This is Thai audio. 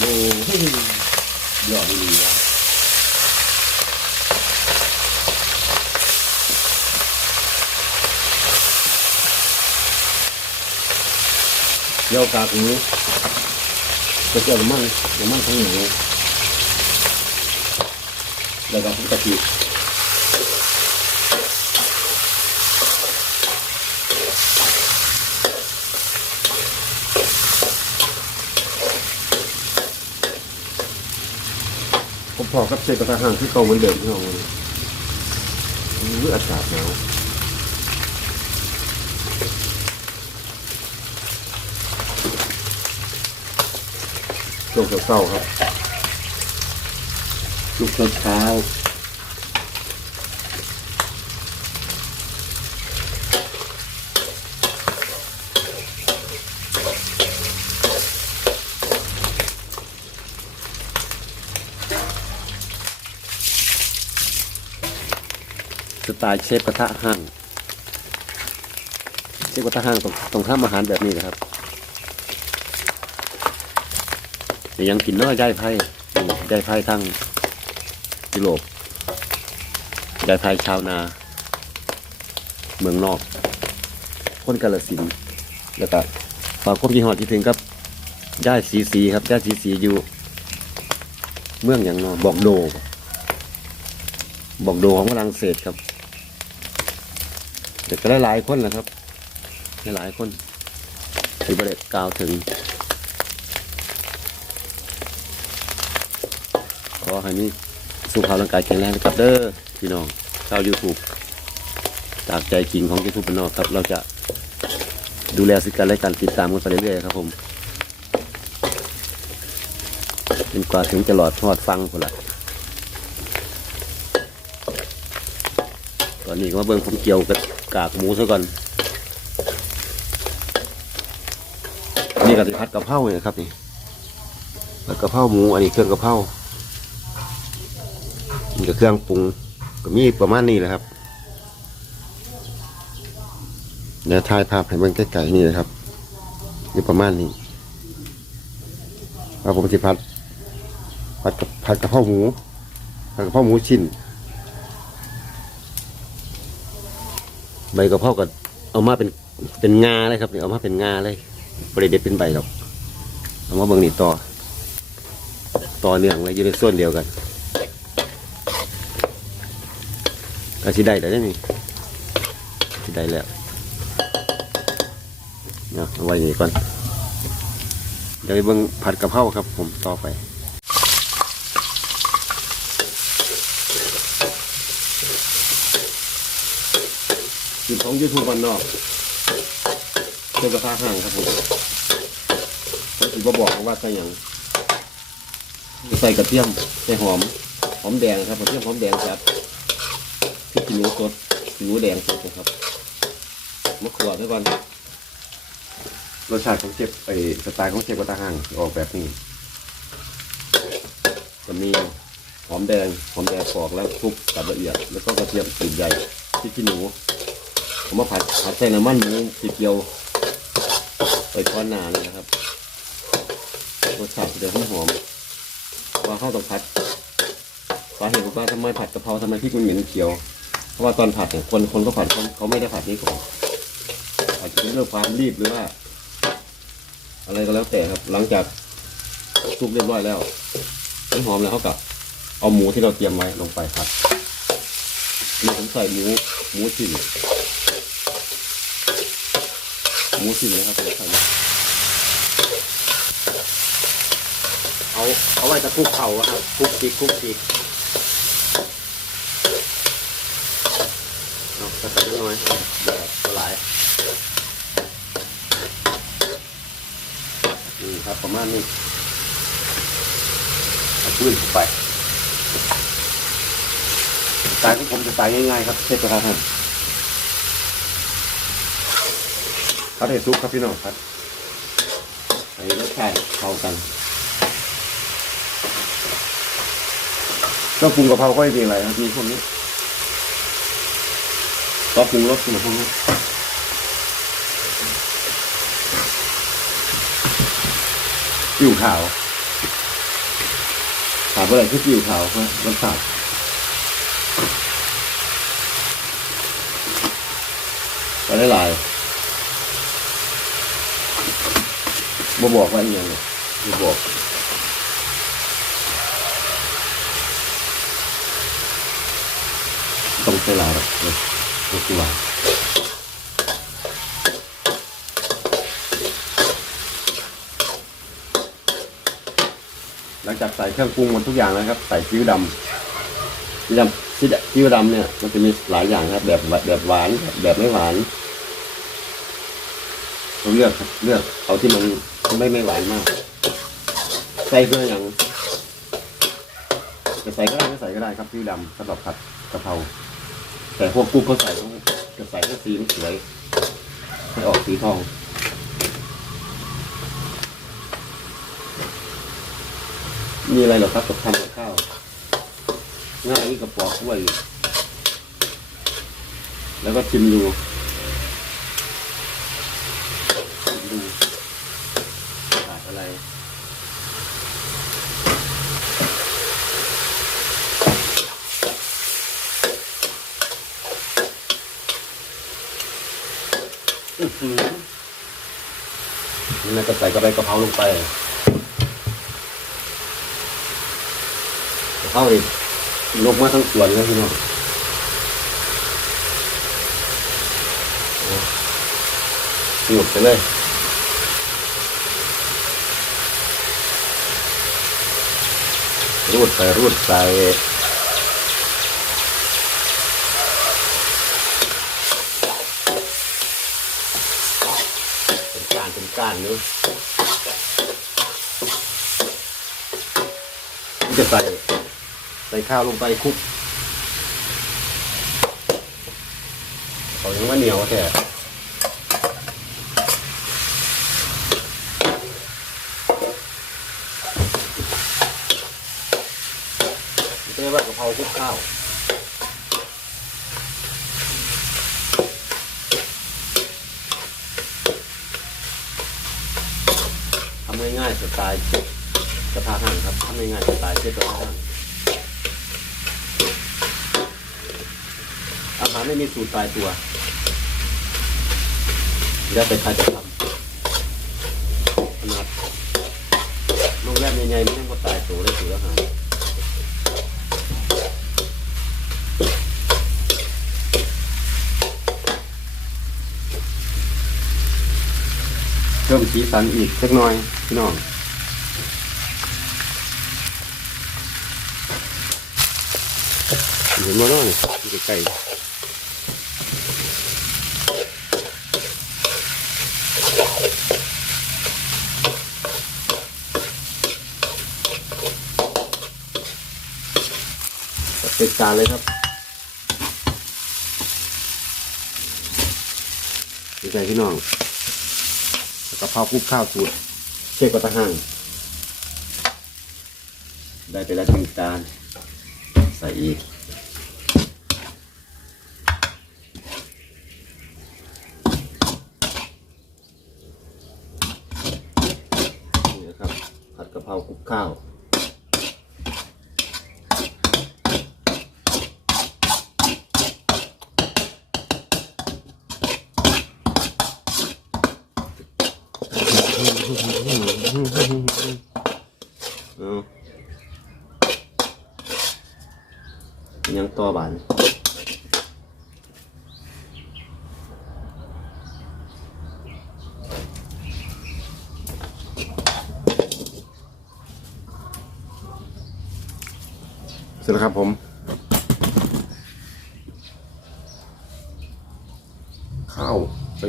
โอ้เฮ้ยอดดีว่ะเดี๋ยวกากหมูจะเร็วน้ำมันมันทั้งหมูแล้วก็พริกกะ พอกับเศษกระทะห่างที่เก่าเหมือนเดิมที่เราเลยอื้ออากาศหนาวช่วงเช้าครับลูกเช้า ตล์เชฟกระทะห่างเชฟกระทะห่างต้องต้องทำอาหารแบบนี้นะครับแต่ยังกินน้อยได้ไพ่ได้ไพ่ทั้งยุโรปได้ไพ่ชาวนา เมืองนอก คนกาลสินแล้วก็ฝากความยินหอดที่ถึงกับย่าสีสีครับย่าสีสีอยู่ เมืองอย่างนอบอกโดบอกโดของฝรั่งเศสครับ เด็กก็ได้หลายคนนะครับ หลายคนที่ประเด็กล่าวถึง ขอให้มีสุขภาพร่างกายแข็งแรงนะครับเด้อพี่น้องชาวยูทูบจากใจจริงของยูทูบเป็นนอกครับ เราจะดูแลซึ่งกันและกันติดตามกันไปเรื่อยๆครับผมจนกว่าถึงจะหลอดทอดฟังคนละตอนนี้ก็มาเบิ่งผมเกี่ยวกับ กากหมูซะก่อน นี่ก็สิพัดกะเพราเนี่ยครับนี่ผัดกะเพราหมูอันนี้เครื่องกะเพรานี่ก็เครื่องปรุงก็มีประมาณนี้แหละครับเดี๋ยวถ่ายภาพให้เบิ่งใกล้ๆนี่นะครับนี่ประมาณนี้ว่าผมสิพัดผัดกะผัดกะเพราหมูผัดกะเพราหมูชิ้น ใบกะเพราก็เอามาเป็นเป็นงาเลยครับนี่เอามาเป็นงาเลยบริเด็ดเป็นใบหรอกเอามาเบิ่งนี่ต่อต่อเนื่องเลยอยู่ในส่วนเดียวกันก็สิได้แต่ได้นี่สิได้แล้วเนาะเอาไว้นี่ก่อนเดี๋ยวไปเบิ่งผัดกะเพราครับ ผมต่อไป สิบของยูทูบวันนอกเจ้ากระทะห่างครับผมผมถือว่าบอกว่าใส่หยังใส่กระเทียมใส่หอมหอมแดงครับกระเทียมหอมแดงจัดพริกขี้หนูสดขี้หนูแดงสดนะครับมะขวดด้วยก่อนรสชาติของเชฟไอสไตล์ของเชฟกระทะห่างออกแบบนี้จะมีหอมแดงหอมแดงปอกแล้วคลุกกับละเอียด แล้วก็กระเทียมกลิ่นใหญ่พริกขี้หนู ผมมาผัดผัดใส่น้ำมันหมูสีเกียวไปทอดนานเลยนะครับรสชาติเดี๋ยวหอมว่าข้าวต้องผัดสาเหตุว่าทำไมผัดกะเพราทำไมพริกมันเหม็นเขียว เพราะว่าตอนผัดเนี่ยคนคนก็ผัดเขาเขาไม่ได้ผัดนี่ก่อนอาจจะเป็นเรื่องความรีบหรือว่า อะไรก็แล้วแต่ครับ หลังจากสุกเรียบร้อยแล้วมันหอมแล้วเขากับเอาหมูที่เราเตรียมไว้ลงไปผัด นี่ผมใส่หมูหมูชิ้นหมูชิ้นเลยครับผมใส่มาเอาเอาไว้จะคลุกเข่าอะครับคลุกจิกคลุกจิกเอาสักนิดหน่อยแบบสลายนี่ครับประมาณนี้เอาพื้นเข้าไป สไตล์ของผมจะสไตล์ง่ายๆครับเชฟกระทะหั่นพัดให้ซุปครับพี่น้องครับให้รสชาติเข้ากันต้องปรุงกะเพราก็ไม่มีอะไรครับมีพวกนี้ก็ปรุงรสขึ้นมาพวกนี้อิ่วขาวขาดเมื่อไร่ที่ซีอิ๊วขาวครับมันขาด ไปได้หลายบ่บอกว่าอีกอย่างบ่บอกต้องใช้ลายหรอกเนี่ยนี่คือว่าหลังจากใส่เครื่องปรุงหมดทุกอย่างแล้วครับ ใส่ซีอิ๊วดำซีอิ๊วดำ ซีอิ๊วดำเนี่ย มันจะมีหลายอย่างครับ แบบแบบหวานแบบไม่หวานเราเลือกครับเลือกเอาที่มันไม่ไม่หวานมาก ใส่เพื่ออย่างจะใส่ก็ได้ไม่ใส่ก็ได้ครับซีอิ๊วดำสำหรับผัดกะเพราแต่พวกกุ๊กเขาใส่จะใส่ให้สีมันสวยให้ออกสีทองมีอะไรหรอครับกับทำกับข้าว ง่ายนี่กับปอกกล้วยแล้วก็ชิมดูดูขาดอะไรนี่นะก็ใส่กระใบกระเพราลงไปกระเพราอีก ลงมาทั้งสวนเลยพี่น้องหยุดไปเลยรูดไปรูดไปเป็นการเป็นการเนู้จะใส่ ใส่ข้าวลงไปคลุกเขายังว่าเหนียวแท้เรียกว่ากะเพราคลุกข้าวทำง่ายๆสไตล์เชฟกระทะหั่งครับทำง่ายๆสไตล์เชฟกระทะหั่งอาหาร ไม่มีสูตรตายตัว แล้วแต่ใครจะทำขนาดโรงแรมใหญ่ๆมันยังก็ตายตัวเลยสูตรอาหารเพิ่มสีสันอีกเล็กน้อยพี่น้องเห็นมาแล้วนี่อยู่ใก เป็นจานเลยครับดีใจพี่น้องกะเพราคลุกข้าวสูตรเชฟกระตะห่างได้ไปแล้วหนึ่งจานใส่อีก นี่นะครับ ผัดกะเพราคลุกข้าว เอายัง ตัวบานเสร็จแล้วครับผมข้าวไป